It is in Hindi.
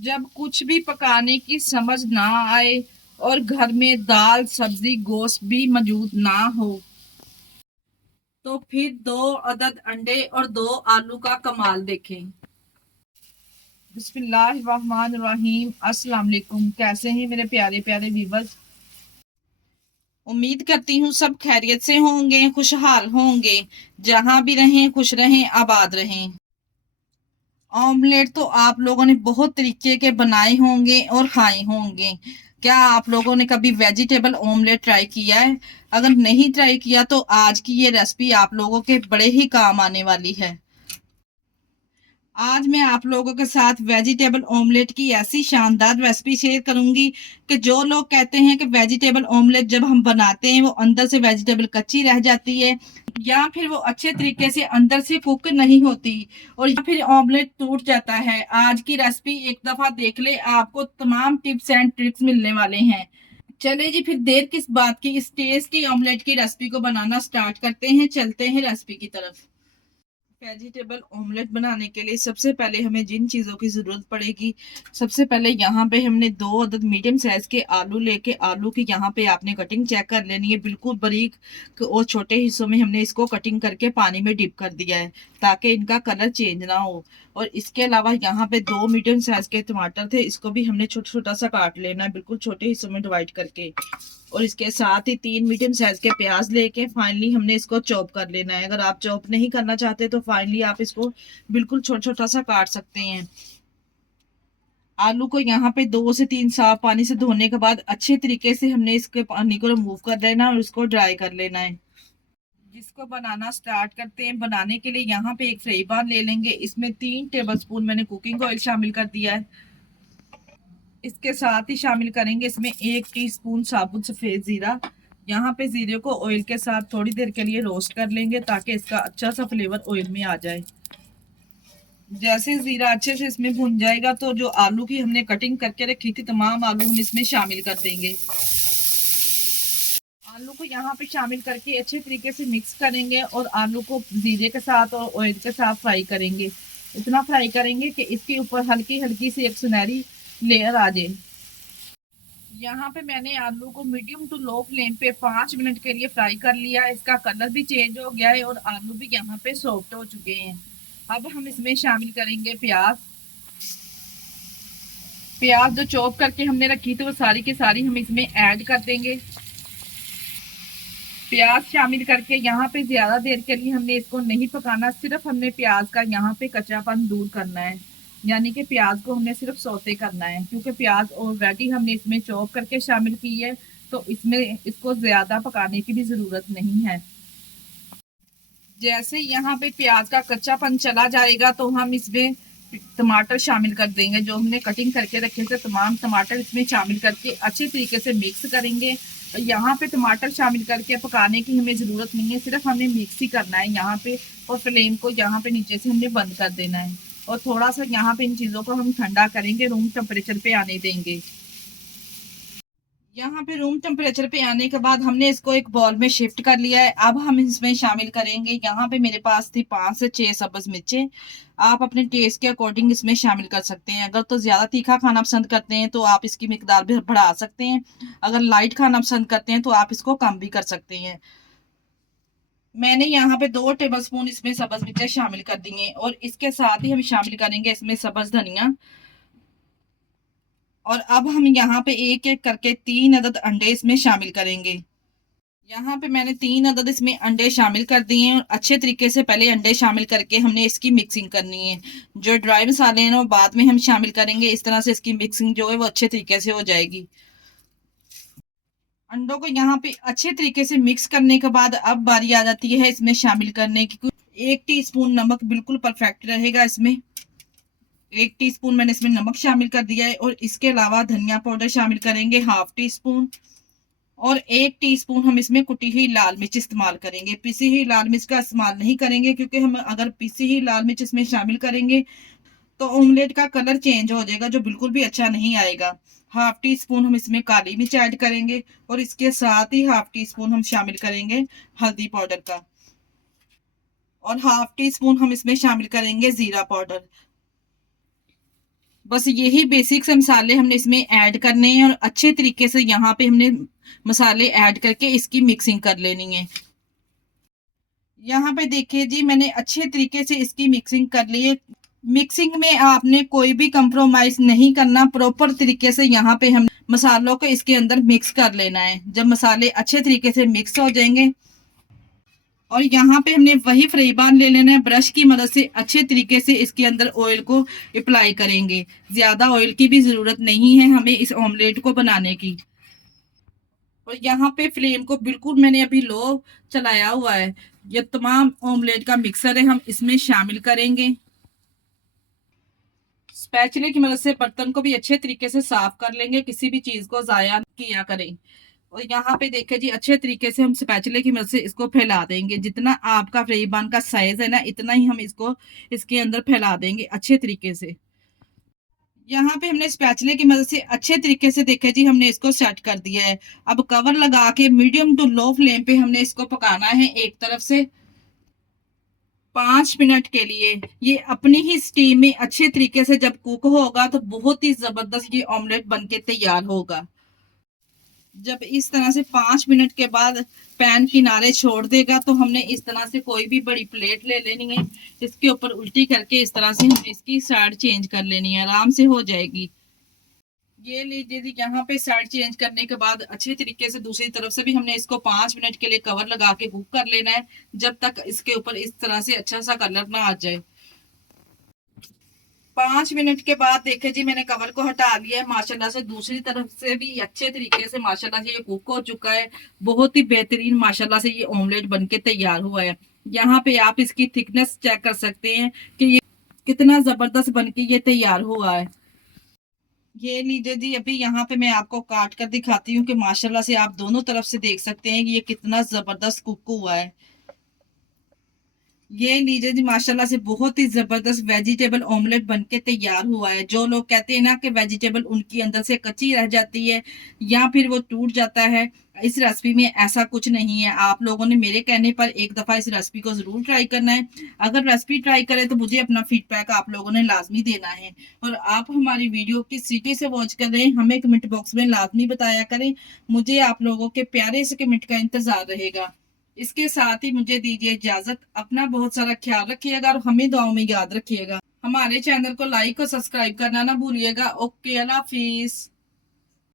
जब कुछ भी पकाने की समझ ना आए और घर में दाल सब्जी गोश्त भी मौजूद ना हो, तो फिर 2 अदद अंडे और 2 आलू का कमाल देखें। बिस्मिल्लाहिर्रहमानिर्रहीम। अस्सलाम वालेकुम। कैसे हैं मेरे प्यारे प्यारे व्यूवर्स। उम्मीद करती हूँ सब खैरियत से होंगे, खुशहाल होंगे। जहां भी रहें खुश रहें, आबाद रहें। ऑमलेट तो आप लोगों ने बहुत तरीके के बनाए होंगे और खाए होंगे। क्या आप लोगों ने कभी वेजिटेबल ऑमलेट ट्राई किया है? अगर नहीं ट्राई किया तो आज की ये रेसिपी आप लोगों के बड़े ही काम आने वाली है। आज मैं आप लोगों के साथ वेजिटेबल ऑमलेट की ऐसी शानदार रेसिपी शेयर करूंगी कि जो लोग कहते हैं कि वेजिटेबल ऑमलेट जब हम बनाते हैं वो अंदर से वेजिटेबल कच्ची रह जाती है, या फिर वो अच्छे तरीके से अंदर से कुक नहीं होती, और या फिर ऑमलेट टूट जाता है। आज की रेसिपी एक दफा देख ले, आपको तमाम टिप्स एंड ट्रिक्स मिलने वाले हैं। चले जी, फिर देर किस बात की, इस टेस्टी ऑमलेट की रेसिपी को बनाना स्टार्ट करते हैं। चलते हैं रेसिपी की तरफ। वेजिटेबल ऑमलेट बनाने के लिए सबसे पहले हमें जिन चीज़ों की ज़रूरत पड़ेगी, सबसे पहले यहाँ पे हमने 2 अदद मीडियम साइज के आलू लेके, आलू की यहाँ पे आपने कटिंग चेक कर लेनी है, बिल्कुल बारीक और छोटे हिस्सों में हमने इसको कटिंग करके पानी में डिप कर दिया है ताकि इनका कलर चेंज ना हो। और इसके अलावा यहाँ पे 2 मीडियम साइज के टमाटर थे, इसको भी हमने छोटा छोटा सा काट लेना है, बिल्कुल छोटे हिस्सों में डिवाइड करके। और इसके साथ ही 3 मीडियम साइज के प्याज लेके फाइनली हमने इसको चॉप कर लेना है। अगर आप चॉप नहीं करना चाहते तो फाइनली आप इसको बिल्कुल छोटा छोटा सा काट सकते हैं। आलू को यहाँ पे 2 से 3 साफ पानी से धोने के बाद अच्छे तरीके से हमने इसके पानी को रिमूव कर लेना और इसको ड्राई कर लेना है। जिसको बनाना स्टार्ट करते हैं। बनाने के लिए यहाँ पे एक फ्राई पैन ले लेंगे, इसमें 3 टेबल स्पून मैंने कुकिंग ऑयल शामिल कर दिया है। इसके साथ ही शामिल करेंगे इसमें 1 टीस्पून साबुत सफेद जीरा। यहाँ पे जीरे को ऑयल के साथ थोड़ी देर के लिए रोस्ट कर लेंगे ताकि इसका अच्छा सा फ्लेवर ऑयल में आ जाए। जैसे जीरा अच्छे से इसमें भुन जाएगा तो जो आलू की हमने कटिंग करके रखी थी, तमाम आलू हम इसमें शामिल कर देंगे। आलू को यहाँ पे शामिल करके अच्छे तरीके से मिक्स करेंगे और आलू को जीरे के साथ और ऑयल के साथ फ्राई करेंगे। इतना फ्राई करेंगे कि इसके ऊपर हल्की हल्की सी एक सुनहरी लेयर आ जाए। यहाँ पे मैंने आलू को मीडियम टू लो फ्लेम पे 5 मिनट के लिए फ्राई कर लिया। इसका कलर भी चेंज हो गया है और आलू भी यहाँ पे सॉफ्ट हो चुके हैं। अब हम इसमें शामिल करेंगे प्याज। प्याज जो चॉप करके हमने रखी थी वो सारी की सारी हम इसमें ऐड कर देंगे। प्याज शामिल करके यहाँ पे ज्यादा देर के लिए हमने इसको नहीं पकाना, सिर्फ हमने प्याज का यहाँ पे कच्चापन दूर करना है। यानी कि प्याज को हमने सिर्फ सौते करना है, क्योंकि प्याज ऑलरेडी हमने इसमें चॉप करके शामिल की है, तो इसमें इसको ज्यादा पकाने की भी जरूरत नहीं है। जैसे यहाँ पे प्याज का कच्चापन चला जाएगा तो हम इसमें टमाटर शामिल कर देंगे। जो हमने कटिंग करके रखे थे तमाम टमाटर इसमें शामिल करके अच्छे तरीके से मिक्स करेंगे। यहाँ पे टमाटर शामिल करके पकाने की हमें जरूरत नहीं है, सिर्फ हमें मिक्स ही करना है यहाँ पे। और फ्लेम को यहाँ पे नीचे से हमने बंद कर देना है और थोड़ा सा यहाँ पे इन चीजों को हम ठंडा करेंगे, रूम टेम्परेचर पे आने देंगे। यहाँ पे रूम टेम्परेचर पे आने के बाद हमने इसको एक बॉल में शिफ्ट कर लिया है। अब हम इसमें शामिल करेंगे, यहाँ पे मेरे पास थी 5 से 6 सब्ज मिर्चें। आप अपने टेस्ट के अकॉर्डिंग इसमें शामिल कर सकते हैं। अगर तो ज्यादा तीखा खाना पसंद करते हैं तो आप इसकी मिकदार भी बढ़ा सकते हैं। अगर लाइट खाना पसंद करते हैं तो आप इसको कम भी कर सकते हैं। मैंने यहाँ पे 2 टेबल स्पून इसमें सब्ज मिर्चें शामिल कर दी हैं और इसके साथ ही हम शामिल करेंगे इसमें सब्ज धनिया। और अब हम यहाँ पे एक एक करके 3 अदद अंडे इसमें शामिल करेंगे। यहाँ पे मैंने 3 अदद इसमें अंडे शामिल कर दिए हैं और अच्छे तरीके से पहले अंडे शामिल करके हमने इसकी मिक्सिंग करनी है। जो ड्राई मसाले हैं वो बाद में हम शामिल करेंगे। इस तरह से इसकी मिक्सिंग जो है वो अच्छे तरीके से हो जाएगी। अंडों को यहाँ पे अच्छे तरीके से मिक्स करने के बाद अब बारी आ जाती है इसमें शामिल करने की। 1 टीस्पून नमक बिल्कुल परफेक्ट रहेगा इसमें। 1 टीस्पून मैंने इसमें नमक शामिल कर दिया है और इसके अलावा धनिया पाउडर शामिल करेंगे 1/2 टीस्पून। और 1 टीस्पून हम इसमें कुटी हुई लाल मिर्च इस्तेमाल करेंगे। पिसी हुई लाल मिर्च का इस्तेमाल नहीं करेंगे, क्योंकि हम अगर पिसी हुई लाल मिर्च इसमें शामिल करेंगे तो ऑमलेट का कलर चेंज हो जाएगा, जो बिल्कुल भी अच्छा नहीं आएगा। 1/2 टीस्पून हम इसमें काली मिर्च ऐड करेंगे और इसके साथ ही 1/2 टीस्पून हम शामिल करेंगे हल्दी पाउडर का। और 1/2 टीस्पून हम इसमें शामिल करेंगे जीरा पाउडर। बस यही बेसिक से मसाले हमने इसमें ऐड करने हैं और अच्छे तरीके से यहाँ पे हमने मसाले ऐड करके इसकी मिक्सिंग कर लेनी है। यहाँ पे देखिए जी, मैंने अच्छे तरीके से इसकी मिक्सिंग कर ली है। मिक्सिंग में आपने कोई भी कंप्रोमाइज नहीं करना, प्रॉपर तरीके से यहाँ पे हम मसालों को इसके अंदर मिक्स कर लेना है। जब मसाले अच्छे तरीके से मिक्स हो जाएंगे और यहाँ पे हमने वही फ्राई पैन ले लेना है, ब्रश की मदद से अच्छे तरीके से इसके अंदर ऑयल को अप्लाई करेंगे। ज्यादा ऑयल की भी जरूरत नहीं है हमें इस ऑमलेट को बनाने की। और यहाँ पे फ्लेम को बिल्कुल मैंने अभी लो चलाया हुआ है। ये तमाम ऑमलेट का मिक्सर है, हम इसमें शामिल करेंगे। स्पैचुले की मदद से बर्तन को भी अच्छे तरीके से साफ कर लेंगे, किसी भी चीज को जाया किया करें। और यहाँ पे देखिए जी, अच्छे तरीके से हम स्पैचुले की मदद से इसको फैला देंगे। जितना आपका फ्राई पैन का साइज है ना, इतना ही हम इसको इसके अंदर फैला देंगे अच्छे तरीके से। यहाँ पे हमने स्पैचुले की मदद से अच्छे तरीके से देखिए जी, हमने इसको सेट कर दिया है। अब कवर लगा के मीडियम टू लो फ्लेम पे हमने इसको पकाना है एक तरफ से 5 मिनट के लिए। ये अपनी ही स्टीम में अच्छे तरीके से जब कुक होगा तो बहुत ही जबरदस्त ये ऑमलेट बनके तैयार होगा। जब इस तरह से 5 मिनट के बाद पैन किनारे छोड़ देगा तो हमने इस तरह से कोई भी बड़ी प्लेट ले लेनी है। इसके ऊपर उल्टी करके इस तरह से हमें इसकी साइड चेंज कर लेनी है, आराम से हो जाएगी। ये लीजिए जी, यहाँ पे साइड चेंज करने के बाद अच्छे तरीके से दूसरी तरफ से भी हमने इसको 5 मिनट के लिए कवर लगा के कुक कर लेना है, जब तक इसके ऊपर इस तरह से अच्छा सा कलर ना आ जाए। 5 मिनट के बाद देखे जी, मैंने कवर को हटा लिया है। माशाल्लाह से दूसरी तरफ से भी अच्छे तरीके से माशाल्लाह से ये कुक हो चुका है। बहुत ही बेहतरीन माशाल्लाह से ये ऑमलेट बनके तैयार हुआ है। यहाँ पे आप इसकी थिकनेस चेक कर सकते हैं कि ये कितना जबरदस्त बनके ये तैयार हुआ है। ये लीजिए जी, अभी यहाँ पे मैं आपको काट कर दिखाती हूँ कि माशाल्लाह से आप दोनों तरफ से देख सकते हैं कि ये कितना जबरदस्त कुक हुआ है। ये लीजिए जी, माशाल्लाह से बहुत ही जबरदस्त वेजिटेबल ऑमलेट बनके तैयार हुआ है। जो लोग कहते हैं ना कि वेजिटेबल उनकी अंदर से कच्ची रह जाती है या फिर वो टूट जाता है, इस रेसिपी में ऐसा कुछ नहीं है। आप लोगों ने मेरे कहने पर एक दफा इस रेसिपी को जरूर ट्राई करना है। अगर रेसिपी ट्राई करें तो मुझे अपना फीडबैक आप लोगों ने लाजमी देना है। और आप हमारी वीडियो किस सिटी से वॉच कर रहे हैं हमें कमेंट बॉक्स में लाजमी बताया करें। मुझे आप लोगों के प्यारे से कमेंट का इंतजार रहेगा। इसके साथ ही मुझे दीजिए इजाजत। अपना बहुत सारा ख्याल रखिएगा और हमें दुआओं में याद रखिएगा। हमारे चैनल को लाइक और सब्सक्राइब करना ना भूलिएगा। ओके, अल्लाह हाफिज।